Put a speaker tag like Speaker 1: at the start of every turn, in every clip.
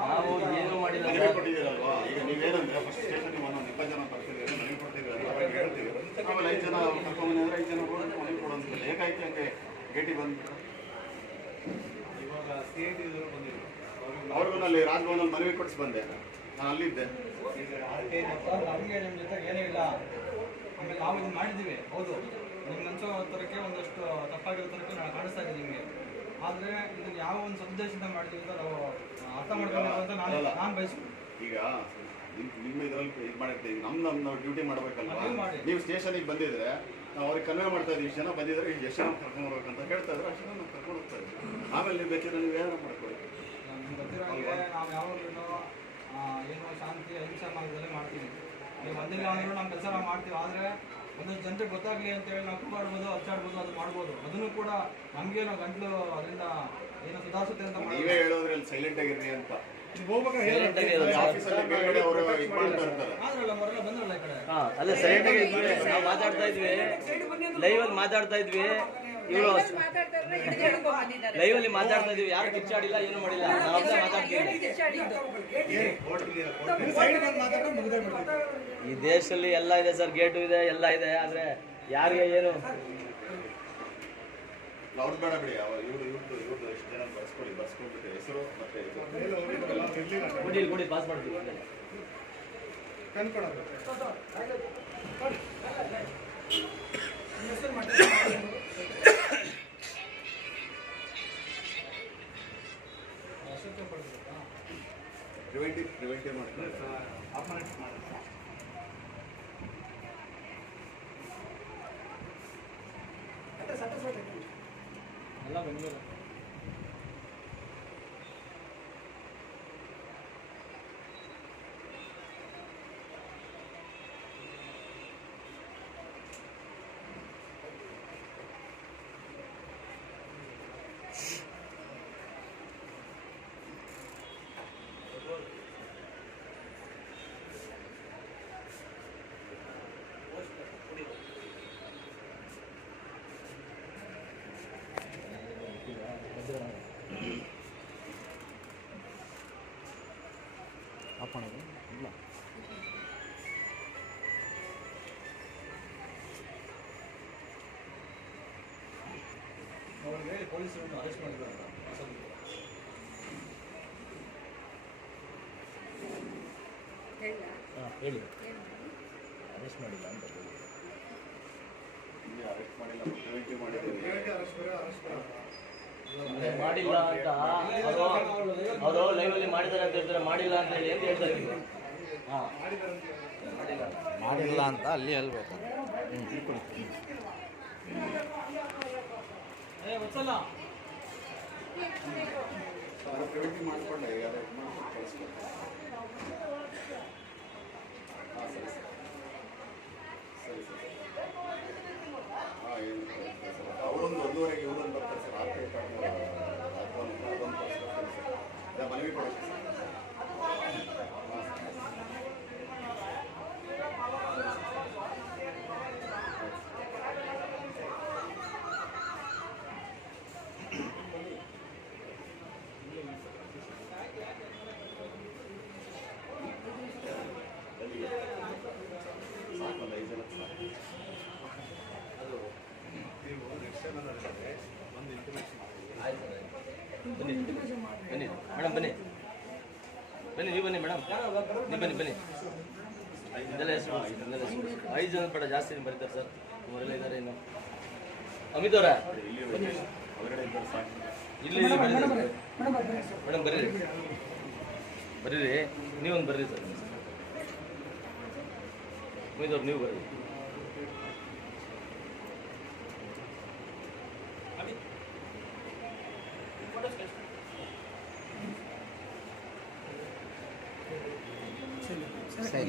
Speaker 1: ನಾವು ಏನು ಮಾಡಿಲ್ಲ
Speaker 2: ಕೊಟ್ಟಿದ್ದೀರಲ್ವಾ? ಈಗ ನೀವೇನಂದ್ರೆ ಫಸ್ಟ್ ಸ್ಟೇಷನ್ಗೆ ಒಂದೊಂದು ಇಪ್ಪತ್ತು ಜನ ಬರ್ತಿದ್ದೀರಿ ಮನವಿ ಕೊಡ್ತಿದ್ದೀರಿ ಅವಾಗ ಹೇಳ್ತೀವಿ. ಆಮೇಲೆ ಐದು ಜನ ಕರ್ಕೊಂಬಂದ್ರೆ ಅಂದ್ರೆ ಐದು ಜನ ಕೂಡ ಮನವಿ ಕೊಡೋಂತಿಲ್ಲ ಹೇಗಾಯ್ತು ಹಂಗೆ ಗೇಟಿಗೆ ಬಂದು
Speaker 3: ಇವಾಗ ಸಿ ಐ ಟಿ ಬಂದಿದ್ರು.
Speaker 2: ಅವ್ರಿಗೂ ಅಲ್ಲಿ ರಾಜಭವನಲ್ಲಿ ಮನವಿ ಕೊಡಿಸಿ ಬಂದೆ. ನಾನು ಅಲ್ಲಿದ್ದೆ.
Speaker 4: ನಮಗೆ ನಿಮ್ಮ ಜೊತೆ ಏನೂ ಇಲ್ಲ. ಆಮೇಲೆ ನಾವು ಇದು ಮಾಡಿದ್ದೀವಿ. ಹೌದು. ನಿಮ್ಗೆ ಅನ್ಸೋ ಥರಕ್ಕೆ ಒಂದಷ್ಟು ತಪ್ಪಾಗಿರೋ ತರಕ್ಕೆ ನಾನು ಕಾಣಿಸ್ತಾ ಆದರೆ ಇದನ್ನ ಯಾವ ಒಂದು ಸಂದೇಶದಿಂದ ಮಾಡಿದ್ದೀವಿ ಅಂತ ನಾವು ಅರ್ಥ ಮಾಡ್ಕೊಬೇಕು ಅಂತ ನಾನು
Speaker 2: ಅಲ್ಲ.
Speaker 4: ನಾನು ಬಯಸ್ತೀನಿ.
Speaker 2: ಈಗ ನಿಮ್ ನಿಮ್ಮ ಇದ್ರಲ್ಲಿ ಇದು ಮಾಡಿರ್ತೀವಿ. ನಮ್ಮ ನಮ್ಮ ನಾವು ಡ್ಯೂಟಿ ಮಾಡ್ಬೇಕಲ್ವಾ?
Speaker 4: ಮಾಡಿ.
Speaker 2: ನೀವು ಸ್ಟೇಷನಿಗೆ ಬಂದಿದ್ರೆ ನಾವು ಅವ್ರಿಗೆ ಕನ್ವೆ ಮಾಡ್ತಾ ಇದ್ದೀವಿ ಇಷ್ಟು ಜನ ಬಂದಿದ್ರೆ ಈಗ ಎಷ್ಟು ಜನ ಕರ್ಕೊಂಡು ಹೋಗ್ಬೇಕಂತ ಹೇಳ್ತಾ ಇದ್ರೆ. ಅಷ್ಟು ಜನ ನಾವು ಕರ್ಕೊಂಡು ಹೋಗ್ತಾ ಆಮೇಲೆ ನೀವು ಬೇಕಿದ್ರೆ ನೀವು ಏನಾರ ಮಾಡ್ಕೊಳ್ಳಿ.
Speaker 4: ನಮ್ಗೆ ಗೊತ್ತಿರೋ ಹಾಗೆ ನಾವು ಯಾವಾಗಲೂ ಏನು ಶಾಂತಿ ಅಹಿಂಸಾ ಮಾರ್ಗದಲ್ಲೇ ಮಾಡ್ತೀವಿ. ನೀವು ಬಂದಿಲ್ಲ ಅಂದ್ರೂ ನಮ್ಮ ಕೆಲಸ ನಾವು ಮಾಡ್ತೀವಿ. ಆದರೆ ಒಂದಷ್ಟು ಜನರಿಗೆ ಗೊತ್ತಾಗಲಿ ಅಂತೇಳಿ ನಾವು ಕೂಗಾಡ್ಬೋದು ಅಚ್ಚಾಡ್ಬೋದು ಅದು ಮಾಡ್ಬೋದು ಅದನ್ನು ಕೂಡ ನಮಗೆ ನಾವು ಗಂಟ್ಲು ಅದರಿಂದ ಏನೋ ಸುಧಾರಿಸುತ್ತೆ ಅಂತ
Speaker 2: ನೀವೇ
Speaker 4: ಮಾಡಿ
Speaker 2: ಸೈಲೆಂಟ್ ಆಗಿರ್ರಿ ಅಂತ
Speaker 1: ಅಲ್ಲೇ ಸೈಲೆಂಟ್ ಆಗಿ ನಾವು ಮಾತಾಡ್ತಾ ಇದ್ವಿ ಲೈವ್ ಅಲ್ಲಿ ಮಾತಾಡ್ತಾ ಇದ್ವಿ ಇವರು ಲೈವ್ ಅಲ್ಲಿ ಮಾತಾಡ್ತಾ ಇದ್ವಿ ಯಾರು ಕಿಚ್ಚಾಡಿಲ್ಲ ಏನು ಮಾಡಿಲ್ಲ ನಾವು ಮಾತಾಡ್ತೀವಿ ಈ ದೇಶದಲ್ಲಿ ಎಲ್ಲ ಇದೆ ಸರ್ ಗೇಟು ಇದೆ ಎಲ್ಲ ಇದೆ ಆದ್ರೆ ಯಾರಿಗೆ ಏನು?
Speaker 2: ಅವ್ರು ಬೇಡ ಬಿಡಿ ಅವ ಇವ್ರು ಇವ್ರದ್ದು ಇವ್ರದ್ದು ಎಷ್ಟು ಜನ ಬರ್ಸ್ಕೊಳ್ಳಿ ಬರ್ಸ್ಕೊಂಡ್ಬಿಟ್ಟು ಹೆಸರು ಮತ್ತೆ ಇದು.
Speaker 1: ಕೊಡಿ ಕೊಡಿ ಪಾಸ್ ಮಾಡ್ತೀವಿ
Speaker 2: ಪ್ರಿವೆಂಟಿವ್ ಪ್ರಿವೆಂಟಿವ್ ಮಾಡ್ತಾರೆ
Speaker 4: ಅವ್ರಿಗೆ ಹೇಳಿ ಪೊಲೀಸರನ್ನು ಅರೆಸ್ಟ್ ಮಾಡಿದ್ರು ಅಂತ ಹೊಸದಿದೆ.
Speaker 1: ಹೇಳಿ ಅರೆಸ್ಟ್ ಮಾಡಿಲ್ಲ ಅಂತ ಹೇಳಿ.
Speaker 2: ಇಲ್ಲಿ ಅರೆಸ್ಟ್ ಮಾಡಿಲ್ಲ ಪ್ರಿವೆಂಟಿವ್ ಮಾಡಿದ್ದೀವಿ
Speaker 1: ಅದೇ ಮಾಡಿಲ್ಲ ಅಂತ ಅವರು ಅವರು ಲೈವ್ ಅಲ್ಲಿ ಮಾಡಿದ್ದಾರೆ ಅಂತ ಹೇಳ್ತಾರೆ. ಮಾಡಿಲ್ಲ ಅಂತ ಹೇಳಿ ಅಂತ ಹೇಳ್ತಾ ಇದ್ದೀವಿ ಹಾ.
Speaker 5: ಮಾಡಿಲ್ಲ ಅಂತ ಅಲ್ಲಿ ಹೇಳ್ಬೇಕು.
Speaker 2: ಮಾಡಿಕೊಂಡೆ ಈಗ ಅದೇ ಮಾಡ್ಕೊಂಡು ಕಳಿಸ್ಬೇಕು ಹಾಂ ಸರಿ ಸರ್ ಅವರೊಂದು ಒಂದೂವರೆಗೆ ಇವರೊಂದು ಬರ್ತಾರೆ ಸರ್ ಆರ್ ಟಿ ಅದೊಂದು ಅದೊಂದು ಮನವಿ ಕೊಡ್ತೀನಿ ಸರ್ ಹಾಂ ಸರ್ ಸಾಕು ಒಂದು ಐದು ಜನ ಸಾಕು
Speaker 3: ನೀವು ನೆಕ್ಸ್ಟ್ ಟೈಮ್ ಏನಾದ್ರೆ ಒಂದು ಇಂಟಿಮೇಷನ್ ಮಾಡಿ
Speaker 1: ಆಯ್ತು ಸರ್ ಆಯ್ತು. ಬನ್ನಿ. ಬನ್ನಿ. ಮೇಡಮ್, ಬನ್ನಿ. ಬನ್ನಿ, ನೀವು ಬನ್ನಿ, ಮೇಡಮ್. ನೀವು ಬನ್ನಿ ಬನ್ನಿ. ಇದೆಲ್ಲ ಹೆಸರು ಐದು ಜನ ಬೇಡ ಜಾಸ್ತಿ ಬರೀತಾರೆ ಸರ್. ಮೂರೆಲ್ಲ ಇದ್ದಾರೆ ಇನ್ನು. ಅಮಿತ್ ಅವರ?
Speaker 2: ಇಲ್ಲಿ
Speaker 1: ಮೇಡಮ್ ಬರೀರಿ ಬರೀರಿ ನೀವೊಂದು ಬರ್ರಿ ಸರ್. ಅಮಿತ್ ಅವ್ರು, ನೀವು ಬರ್ರಿ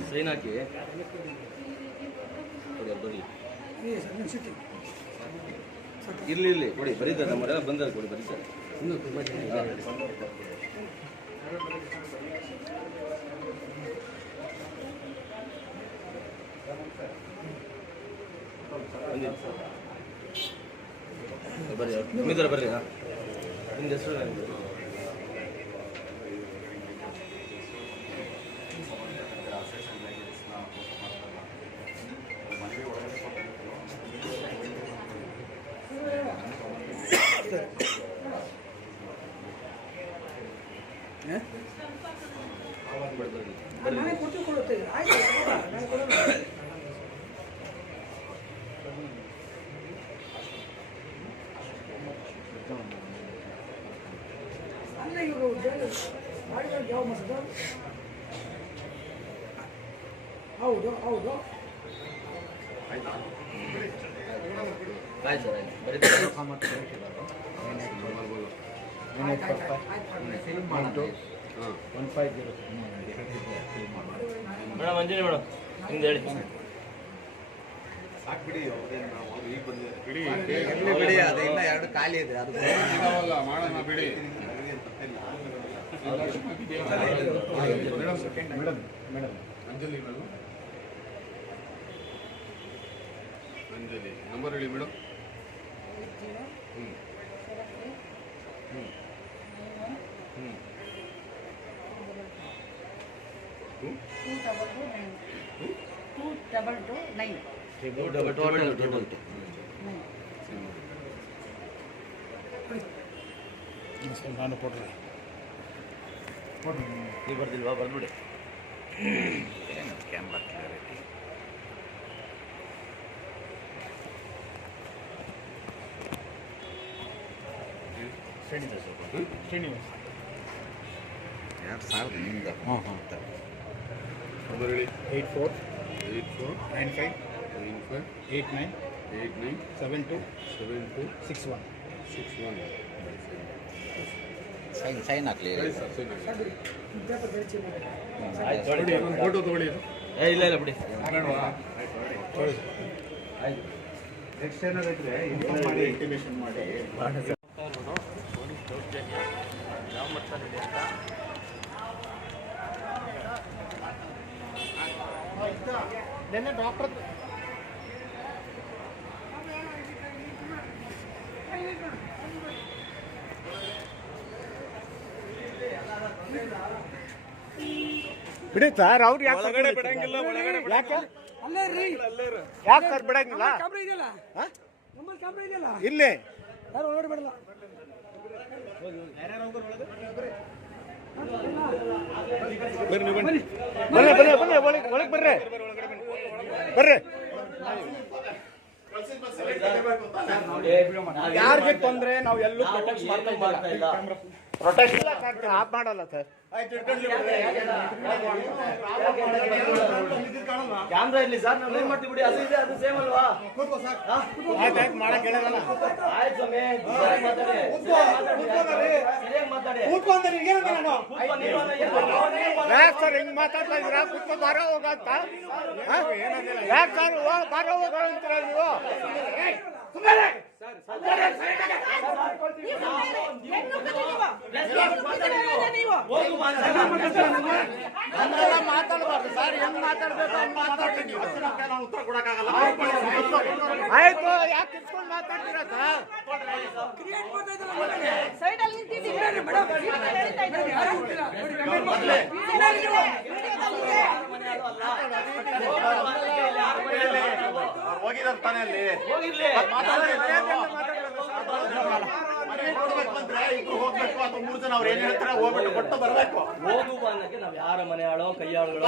Speaker 1: ಸೈನ್ ಹಾಕಿ ಕೊಡಿ ಬರಲಿ ಇರ್ಲಿ ಇರ್ಲಿ ಕೊಡಿ. ಬರೀತಾರೆ ನಮ್ಮವರೆಲ್ಲ ಬಂದಾರೆ ಕೊಡಿ ಬರೀತಾರೆ. ಬರ್ರಿ ನಿಮ್ಮಿದ್ದಾರೆ ಬರ್ರಿ ಹಾಂ. ನಿಮ್ದು ಹೆಸರು
Speaker 6: ನಾನೇ ಕೊಟ್ಟು ಕೊಡುತ್ತೆ ಆಯ್ತು ತಗೊಳ್ಳ, ನಾನು ಕೊಡಲ್ಲ. ಅಲ್ಲ ಇವರು ಮಾಡಿದಾಗ ಯಾವ ಮಸದ ಹೌದು ಹೌದು
Speaker 1: ಆಯ್ತು ಸರ್ ಆಯ್ತು ಬರೀತಾರೆ ಮೇಡಮ್ ಅಂಜಲಿ ಮೇಡಮ್ ಅಂಜನಿ ಹೇಳಿ.
Speaker 2: ಸಾಕ್ಬಿಡಿ ಅವ್ರೇನು ನಾವು ಅವ್ರು ಈಗ ಬಂದಿದ್ದಾರೆ. ಬಿಡಿ
Speaker 5: ಎಲ್ಲಿ ಬಿಡಿ ಅದು ಇನ್ನ ಎರಡು ಖಾಲಿ ಇದೆ ಅದು
Speaker 2: ಮಾಡೋಣ ಬಿಡಿ. Madam madam. Anjali madam Anjali number ಹೇಳಿ ಮೇಡಮ್.
Speaker 7: ನೈನ್
Speaker 2: ಕೊಡ್ರಿ
Speaker 1: ಬರ್ದಿಲ್ವಾ ಏನು
Speaker 5: ಕ್ಯಾಮ್ರಾ ಕ್ಲಿಯರಿಟಿ ಎರಡು ಸಾವಿರದ ನಿಮ್ದು ಹ್ಞೂ
Speaker 2: ನಂಬರ್ ಹೇಳಿ.
Speaker 8: Eight four.
Speaker 2: Eight four.
Speaker 8: Nine five.
Speaker 2: Nine five.
Speaker 8: Eight nine.
Speaker 2: Eight nine.
Speaker 8: Seven two.
Speaker 2: Seven two.
Speaker 8: Six one.
Speaker 2: Six one.
Speaker 5: Sign sign ಹಾಕ್ಲಿ
Speaker 2: ಸರ್ ಫೋಟೋ ತಗೊಳ್ಳಿ
Speaker 1: ಏ ಇಲ್ಲ ಇಲ್ಲ ಬಿಡಿ. ಆಯ್ತು
Speaker 8: ನೆಕ್ಸ್ಟ್ ಏನಾದ್ರು ಇದ್ರೆ ಇನ್ಫಾರ್ಮ್ ಮಾಡಿ ಇಂಟಿಮೇಷನ್ ಮಾಡಿ.
Speaker 1: ಯಾವ ಮಾಡ್ತಾರೆ ಹೇಳಿ ಡಾಕ್ಟರ್
Speaker 8: ಬಿಡಿ ಸರ್ ಅವ್ರು ಯಾಕೆ ಒಳಗಡೆ ಬಿಡಂಗಿಲ್ಲ ಯಾಕೆ?
Speaker 6: ಅಲ್ಲೇ ರೀ.
Speaker 8: ಯಾಕೆ ಸರ್ ಬಿಡಂಗಿಲ್ಲ?
Speaker 6: ಕ್ಯಾಮ್ರಾ ಇದೆಯಲ್ಲ? ನಮ್ಮಲ್ಲಿ ಕ್ಯಾಮ್ರಾ ಇದೆಯಲ್ಲ?
Speaker 8: ಇಲ್ಲಿ.
Speaker 6: ಯಾರು ಒಳಗಡೆ ಬಿಡಲ್ಲ?
Speaker 8: ಬರ್ರಿ ಬನ್ನಿ. ಬನ್ನಿ ಬನ್ನಿ ಬನ್ನಿ ಒಳಗೆ ಒಳಗೆ ಬರ್ರಿ. ಬರ್ರಿ. ಯಾರಿಗೆ ತೊಂದ್ರೆ ನಾವು ಎಲ್ಲೂ ಪ್ರೊಟೆಕ್ಟ್ ಮಾಡ್ತಾ
Speaker 1: ಇಲ್ಲ.
Speaker 8: ಆಫ್ ಮಾಡಲ್ಲ ಸರ್
Speaker 1: ಕ್ಯಾಮ್ರಾ ಇರ್ಲಿ ಸರ್ ನಾವು ಏನ್ ಮಾಡ್ತೀವಿ ಬಿಡಿ? ಅದು ಇದೆ ಅದು ಸೇಮ್ ಅಲ್ವಾ?
Speaker 8: ಯಾಕೆ ಸರ್. ಹಿಂಗ್ ಮಾತಾಡ್ತಾ ಇದ್ದೀರಾ? ಕುತ್ಕೊಂಡು ಬಾರೋ ಹೋಗ ಅಂತ. ಯಾಕೆ ಸರ್ ಬಾರೋ ಹೋಗ ಅಂತೀರ ನೀವು
Speaker 1: ಹೋಗು ಮಾತಾಡಿ.
Speaker 8: ಹಂಗೆಲ್ಲ ಮಾತಾಡಬಾರ್ದು ಸರ್ ಹೆಂಗ್ ಮಾತಾಡ್ಬೇಕು ಹಂಗ್ ಮಾತಾಡ್ತೀನಿ ನೀವು
Speaker 2: ಉತ್ತರ ಕೊಡಕ್ಕಾಗಲ್ಲ
Speaker 8: ಆಯ್ತು ಯಾಕೆ ಇಟ್ಕೊಂಡು ಮಾತಾಡ್ತೀರಾ ಸರ್
Speaker 7: ಸೈಡಲ್ಲಿ
Speaker 2: ಹೋಗಿದಾರೆ ತಾನೇ ಅಲ್ಲಿ
Speaker 1: ಹೋಗಿರ್ಲಿ
Speaker 2: ಮನೆಗೆ ನೋಡ್ಬೇಕು ಬಂದ್ರೆ ಇಬ್ರು ಹೋಗ್ಬೇಕು ಅಥವಾ ಮೂರು ಜನ ಅವ್ರು ಏನ್ ಹೇಳ್ತಾರೆ? ಹೋಗ್ಬಿಟ್ಟು ಕೊಟ್ಟು ಬರ್ಬೇಕು.
Speaker 1: ಹೋಗು ಅನ್ನಕ್ಕೆ ನಾವ್ ಯಾರ ಮನೆ ಆಳೋ ಕೈಯಾಳುಗಳು.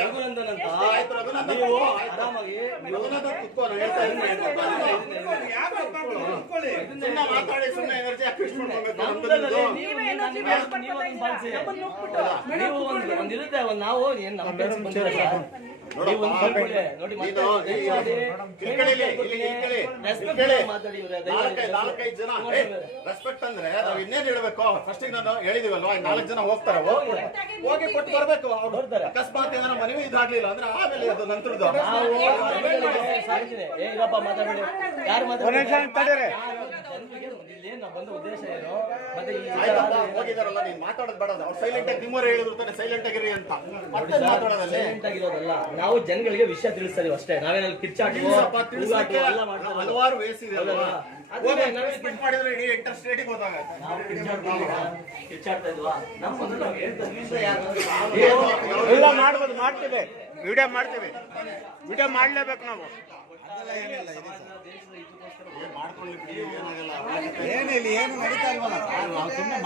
Speaker 1: ರಘುನಂದನ್ ಅಂತ
Speaker 2: ಆಯ್ತು, ರಘುನಂದನ್
Speaker 1: ನೀವು. ಆರಾಮಾಗಿ ನೀವು
Speaker 2: ರಘುನಾಥ್ ಕುತ್ಕೋ, ನಾನು ಹೇಳ್ತಾ ಇದ್ದೀನಿ. ಸುಮ್ನೆ ಮಾತಾಡಿ ಸುಮ್ಮನೆ ಎನರ್ಜಿ ಹಾಕಿ ನಮ್ದು.
Speaker 1: ನೀವು ಒಂದು ಒಂದಿರುತ್ತೆ ಒಂದ್ ನಾವು ಏನ್ ನಮ್ಮ ಕೆಲ್ಸಕ್ಕೆ ಬಂದಿರಲ್ಲ. ನೀವು ಒಂದು ಹೇಳ್ಕೊಳ್ಳಿ. ನೋಡಿ ಮತ್ತೆ ಮಾತಾಡಿ. ಮಾತಾಡಿ ಇವ್ರೆ,
Speaker 2: ನಾಲ್ಕೈದು ಜನ ರೆಸ್ಪೆಕ್ಟ್ ಅಂದ್ರೆ ನಾವ್ ಇನ್ನೇನ್ ಹೇಳ್ಬೇಕು ಫಸ್ಟ್ ನಾನು ಹೇಳಿದೀವಲ್ವಾ ನಾಲ್ಕು ಜನ ಹೋಗ್ತಾರೆ ಹೋಗಿ ಹೋಗಿ ಕೊಟ್ಟು ಬರ್ಬೇಕು ಅವ್ರು. ಅಕಸ್ಮಾತ್ ಏನಾರ ಮನವಿ ಇದಾಗ್ಲಿಲ್ಲ ಅಂದ್ರೆ ಆಮೇಲೆ ಅದು ನಂತರದ್ದು
Speaker 1: ನಾವು ಜನಗಳಿಗೆ ಏ ಇರಪ್ಪ ಮಾತಾಡ್ಬೇಡಿ ಯಾರು
Speaker 8: ತಡೀರಿ.
Speaker 1: ನಾವು ಬಂದ ಉದ್ದೇಶ ಏನು ಮತ್ತೆ
Speaker 2: ಹೋಗಿದಾರಲ್ಲ ನೀನ್ ಮಾತಾಡೋದು ಬೇಡ ಅವ್ರು ಸೈಲೆಂಟ್ ಆಗಿ ನಿಮ್ಮವ್ರು ಹೇಳಿದ್ರು ತಾನೆ ಸೈಲೆಂಟ್ ಆಗಿರಿ ಅಂತ. ಮತ್ತೆ ಮಾತಾಡೋದಲ್ಲ?
Speaker 1: ಸೈಲೆಂಟ್ ಆಗಿರೋದಲ್ಲ. ನಾವು ಜನಗಳಿಗೆ ವಿಷಯ ತಿಳಿಸ್ತೀವಿ ಅಷ್ಟೇ. ನಾವೇನಲ್ಲಿ
Speaker 2: ತಿಳಿಸಪ್ಪ, ಹಲವಾರು ವೇಸ್ ಇದೆ ಅಲ್ವಾ?
Speaker 1: ಹೌದಲ್ವಾ? ಅದನ್ನೇ ನಾವೇ
Speaker 2: ಸ್ಪೆಕ್ಟ್ ಮಾಡಿದ್ರೆ ಇಡೀ ಎಂಟರ್ ಸ್ಟೇಟಿಗೆ ಹೋದಾಗತ್ತೆ
Speaker 1: ನಾವು ಇದ್ವಾ ನಮ್ಮ ಮೊದಲು ನಾವು ಹೇಳ್ತಾ ಇದ್ವಿ, ಯಾರು?
Speaker 8: ಇಲ್ಲ ಮಾಡ್ಬೋದು ಮಾಡ್ತೀವಿ. ವಿಡಿಯೋ ಮಾಡ್ತೀವಿ. ವಿಡಿಯೋ ಮಾಡ್ಲೇಬೇಕು ನಾವು.
Speaker 5: ಏನಿಲ್ಲ ಏನು ನಡೀತಾ ಇಲ್ವಲ್ಲ ಸರ್ ನಾವು ಸುಮ್ಮನೆ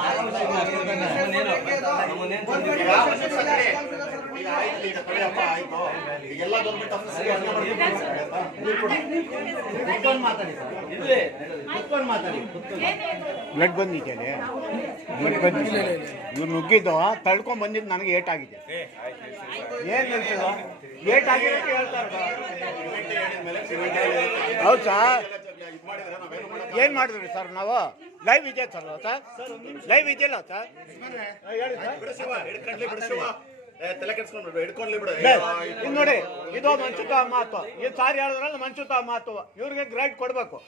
Speaker 8: ಬ್ಲಡ್ ಬಂದಿದ್ದೇನೆ ಬ್ಲಡ್ ಬಂದಿದೆ. ಇವ್ರು ನುಗ್ಗಿದ್ದು ತಳ್ಕೊಂಡ್ ಬಂದಿದ್ದು ನನಗೆ ಏಟಾಗಿದೆ. ಏನ್ ಹೇಳ್ತದ ಏಟ್ ಹೇಳ್ತಾ ಹೌದು? ಸರ್
Speaker 2: ಇದು ಮಾಡಿದ್ರೆ ನಾವೇನು ಮಾಡಕ್
Speaker 8: ಏನ್ ಮಾಡಿದ್ರಿ ಸರ್ ನಾವು? ಲೈವ್ ಇದೆ ಸರ್ ಸರ್? ಲೈವ್ ಇದೆಯಲ್ಲ ಸರ್? ಇದು ನೋಡಿ ಇದು ಮಂಚುತ ಮಾತು. ಈ ಸಾರಿ ಹೇಳಿದ್ರಲ್ಲ ಮಂಚುತ ಮಾತು. ಇವ್ರಿಗೆ ಗ್ರೇಡ್ ಕೊಡ್ಬೇಕು.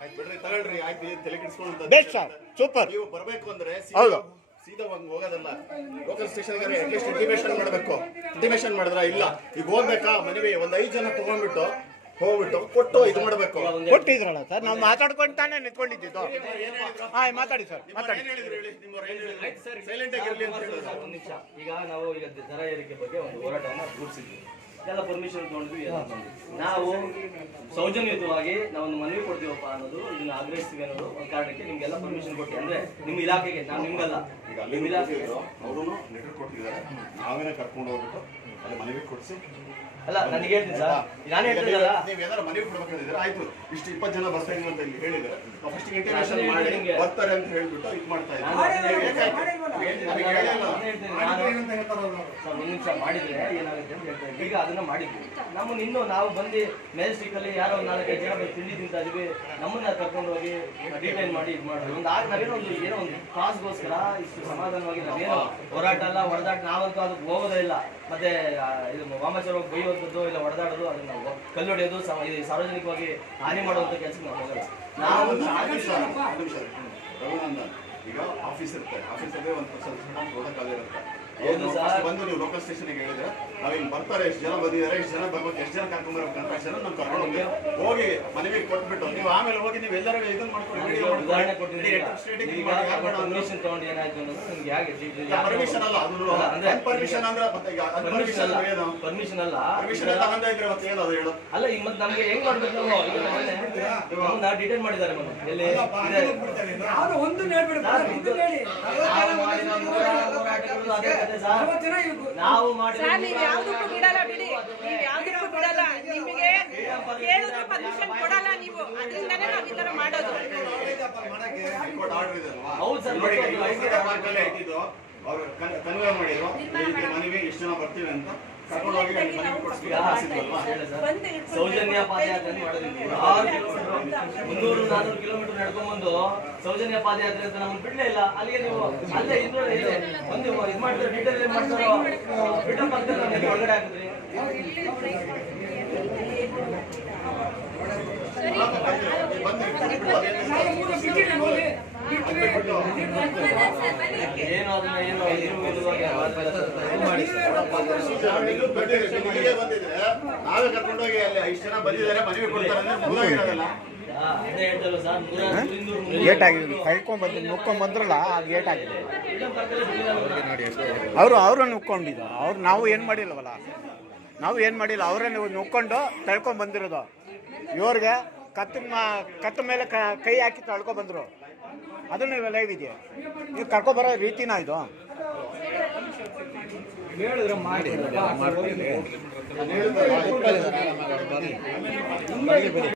Speaker 2: ಆಯ್ತು ಬಿಡ್ರಿ ತಗೊಳ್ರಿ. ಆಯ್ತು ಏನ್ ತಲೆ ಕೆಡ್ಸ್ಕೊಂಡ್
Speaker 8: ಬೆಸ್ಟ್ ಸರ್ ಸೂಪರ್
Speaker 2: ನೀವು ಬರಬೇಕು ಅಂದ್ರೆ
Speaker 8: ಹೌದು.
Speaker 2: ಸೀದಾ ಹಂಗ್ ಹೋಗೋದಲ್ಲ. Local station at least intimation ಮಾಡ್ಬೇಕು. ಇಂಟಿಮೇಷನ್ ಮಾಡಿದ್ರ ಇಲ್ಲ? ಈಗ ಹೋಗ್ಬೇಕಾ? ಮನೆಗೆ ಒಂದ್ ಐದ್ ಜನ ತಗೊಂಡ್ಬಿಟ್ಟು ಹೋಗ್ಬಿಟ್ಟು ಕೊಟ್ಟು ಇದು ಮಾಡ್ಬೇಕು.
Speaker 8: ಕೊಟ್ಟಿದ್ರಲ್ಲ ಸರ್ ನಾವು ಮಾತಾಡ್ಕೊಂಡು ತಾನೇ ನಿಂತ್ಕೊಂಡಿದ್ದು. ಹಾ ಮಾತಾಡಿ ಸರ್ ಮಾತಾಡಿ.
Speaker 2: ಸೈಲೆಂಟ್ ಆಗಿರ್ಲಿ ಅಂತ ಹೇಳಿದ್ರು?
Speaker 1: ಒಂದ್ ನಿಮಿಷ ಈಗ ನಾವು ಈಗ ದರ ಏರಿಕೆ ಬಗ್ಗೆ ಒಂದು ಹೋರಾಟವನ್ನು ರೂಪಿಸಿದ್ವಿ. ಎಲ್ಲ ಪರ್ಮಿಷನ್ ತಗೊಂಡ್ವಿ ಎಲ್ಲ ನಾವು ಸೌಜನ್ಯಯುತವಾಗಿ ನಾವು ಒಂದು ಮನವಿ ಕೊಡ್ತೀವಪ್ಪ ಅನ್ನೋದು ಇದನ್ನ ಆಗ್ರಹಿಸ್ತೀವಿ ಅನ್ನೋದು ಒಂದು ಕಾರಣಕ್ಕೆ ನಿಮ್ಗೆಲ್ಲ ಪರ್ಮಿಷನ್ ಕೊಟ್ಟಿ ಅಂದ್ರೆ ನಿಮ್ಮ ಇಲಾಖೆಗೆ ನಾನು ನಿಮ್ಗಲ್ಲ. ನಿಮ್ಮ ಇಲಾಖೆಗೆ.
Speaker 2: ಅವರು ಲೆಟರ್ ಕೊಟ್ಟಿದ್ದಾರೆ. ನಾವೇನೇ ಕರ್ಕೊಂಡು ಹೋಗ್ಬಿಟ್ಟು ಅಲ್ಲಿ ಮನವಿ ಕೊಡಿಸಿ
Speaker 1: ಅಲ್ಲ ನನಗೆ ಹೇಳ್ತೀನಿ ಸರ್ ನಾನು ಹೇಳ್ತಿದ್ದಲ್ಲ
Speaker 2: ನೀವು ಏನಾದ್ರು ಮನೆಗೆ ಕೊಡ್ಬೇಕಂತಿದ್ರೆ ಆಯ್ತು ಇಷ್ಟು ಇಪ್ಪತ್ತು ಜನ ಬರ್ತಾ ಇದೀವಿ ಅಂತ ಇಲ್ಲಿ ಹೇಳಿದ್ರೆ ಫಸ್ಟ್ ಇಂಟಿಮೇಷನ್ ಮಾಡಿ ಬರ್ತಾರೆ ಅಂತ ಹೇಳ್ಬಿಟ್ಟು ಇದು ಮಾಡ್ತಾ ಇದ್ದಾರೆ
Speaker 1: ಮಾಡಿದ್ರೆ ಏನಾಗುತ್ತೆ ಅಂತ ಹೇಳ್ತಾ ಈಗ ಅದನ್ನ ಮಾಡಿದ್ವಿ ನಮ್ಮ ಇನ್ನು ನಾವು ಬಂದು ಮೆಜೆಸ್ಟಿಕ್ ಅಲ್ಲಿ ಯಾರೋ ನಾಲ್ಕೈದು ಜನ ಬಂದು ತಿಂಡಿ ತಿಂತಾ ಇದೀವಿ ನಮ್ಮನ್ನ ಕರ್ಕೊಂಡು ಹೋಗಿ ಡಿಟೈನ್ ಮಾಡಿ ಇದು ಮಾಡಿ ಒಂದು ಆಗ ನಾವೇನೋ ಒಂದು ಏನೋ ಒಂದು ಕಾಸ್ಗೋಸ್ಕರ ಇಷ್ಟು ಸಮಾಧಾನವಾಗಿ ನಾವೇನೋ ಹೋರಾಟ ಎಲ್ಲ ಹೊಡೆದಾಟ ನಾವಂತೂ ಅದಕ್ಕೆ ಹೋಗೋದೇ ಇಲ್ಲ. ಮತ್ತೆ ಇದು ವಾಮಾಚಾರ ಹೋಗಿ ಬೈಯುವಂಥದ್ದು ಇಲ್ಲ ಹೊಡೆದಾಡೋದು, ಅದನ್ನ ನಾವು ಕಲ್ಲು ಹೊಡೆಯೋದು ಸಾರ್ವಜನಿಕವಾಗಿ ಹಾನಿ ಮಾಡುವಂಥ ಕೆಲಸ ನಾವು ಹೋಗಲ್ಲ. ನಾವು
Speaker 2: ಈಗ ಆಫೀಸ್ ಇರುತ್ತೆ. ಆಫೀಸಲ್ಲೇ ಒಂದು ಸ್ವಲ್ಪ ಪ್ರೋಟೋಕಾಲ್ ಇರುತ್ತೆ. ಬಂದು ನೀವು ಲೋಕಲ್ ಸ್ಟೇಷನ್ಗೆ ಹೇಳಿದ್ರೆ ನಾವ್ ಇಲ್ಲಿ ಬರ್ತಾರೆ ಎಷ್ಟು ಜನ ಬಂದಿದ್ದಾರೆ ಎಷ್ಟು ಜನ ಬರ್ಬೇಕು ಎಷ್ಟು ಜನ ಕರ್ಕೊಂಡ್ಬರ್ಬೇಕು ಜನ ನಾವು ಕರ್ಕೊಂಡು ಹೋಗಿ ಹೋಗಿ ಮನೆಗೆ ಕೊಟ್ಬಿಟ್ಟು ನೀವು ಆಮೇಲೆ ಹೋಗಿ ನೀವು ಎಲ್ಲರೂ ಇದನ್ನ ಮಾಡ್ಕೊಂಡು ವಿಡಿಯೋ
Speaker 1: ಪರ್ಮಿಷನ್ ತಗೊಂಡು ಏನಾಯ್ತು ಅನ್ನೋದು ಯಾಕೆ ಹೇಗೆ
Speaker 2: ಪರ್ಮಿಷನ್ ಅಲ್ಲ ಅದು
Speaker 1: ಅಲ್ಲ, ಅಂದ್ರೆ
Speaker 2: ಪರ್ಮಿಷನ್ ಅಂದ್ರೆ ಮತ್ತೆ ಈಗ
Speaker 1: ಪರ್ಮಿಷನ್ ಅಲ್ಲ
Speaker 2: ಏನು
Speaker 1: ಪರ್ಮಿಷನ್ ಅಲ್ಲ
Speaker 2: ಪರ್ಮಿಷನ್ ತಗೊಂಡ ಇದ್ರೆ ಮತ್ತೆ ಏನು ಅದು ಹೇಳು
Speaker 1: ಅಲ್ಲ ಈಗ ಮತ್ತೆ ನಮ್ಗೆ ಹೆಂಗ್ ಮಾಡ್ಬೇಕು ನಾವು ಮಾಡಿದ್ದಾರೆ ಎಲ್ಲಿ.
Speaker 6: ಒಂದು ಇದು ಹೇಳಿ
Speaker 1: ನಾವು ಸರ್. ನಾವು
Speaker 7: ಯಾವ್ದಕ್ಕೂ ಬಿಡಲ್ಲ ಬಿಡಿ. ನೀವು ಯಾವ್ದಕ್ಕೂ ಬಿಡಲ್ಲ. ನಿಮಗೆ ಕೇಳಿದ್ರು ಪರ್ಮಿಷನ್ ಕೊಡಲ್ಲ ನೀವು. ಅದರಿಂದನೇ ನಾವು ಈ ತರ ಮಾಡೋದು.
Speaker 1: ಹೌದು ಸರ್,
Speaker 2: ಅವ್ರು ಕನ್ವೆ ಮಾಡಿದ್ರು. ಮನೆಗೆ ಇಷ್ಟು ಜನ ಬರ್ತೀವಿ ಅಂತ ಕರ್ಕೊಂಡು ಹೋಗಿ ಅಲ್ಲಿ ಮನೆಗೆ ಕೊಡ್ಸ್ಬಿಟ್ಟು
Speaker 1: ಹೇಳಿ ಸರ್. ಸೌಜನ್ಯ ಪಾದಯಾತ್ರೆ ಮುನ್ನೂರು ನಾನೂರು ಕಿಲೋಮೀಟರ್ ನಡ್ಕೊಂಡ್ಬಂದು ಸೌಜನ್ಯ ಪಾದಯಾತ್ರೆ ಅಂತ ನಮ್ಗೆ ಬಿಡ್ಲೇ ಇಲ್ಲ. ಅಲ್ಲಿಗೆ ನೀವು ಅಲ್ಲೇ ಇದ್ರು ಇದು ಮಾಡ್ತಾರೆ ನಮಗೆ ಒಳಗಡೆ ಹಾಕಿದ್ರಿ. ಏನು ಅದನ್ನ
Speaker 2: ನಾವೇ ಅಲ್ಲಿ ಐದು ಜನ ಬಂದಿದ್ದಾರೆ ಮನೆಗೆ ಕೊಡ್ತಾರೆ ಅಂದ್ರೆ
Speaker 8: ಆಗಿದೆ. ಕಳ್ಕೊಂಡ್ ಬಂದು ಬಂದ್ರಲ್ಲ ಅದು
Speaker 1: ಗೇಟ್ ಬಿಟ್ಟಿದ್ದಾರೆ.
Speaker 8: ಅವರು ಅವರು ನುಕ್ಕೊಂಡಿದ್ದು ಅವ್ರು ನಾವು ಏನು ಮಾಡಿಲ್ಲವಲ್ಲ ನಾವು ಏನು ಮಾಡಿಲ್ಲ ಅವರೇ ನೀವು ನುಕ್ಕೊಂಡು ತಳ್ಕೊಂಡು ಬಂದಿರೋದು ಇವ್ರಿಗೆ ಕತ್ತ ಮಾ- ಕತ್ತ ಮೇಲೆ ಕ- ಕೈ ಹಾಕಿ ತಳ್ಕೊ ಬಂದರು ಅದನ್ನು ಇವೆಲ್ಲ ಇದೆಯಾ ನೀವು ಕರ್ಕೊಬರೋ ರೀತಿನ ಇದು
Speaker 2: ನಾನು ಹೇಳ್ತಾರೆ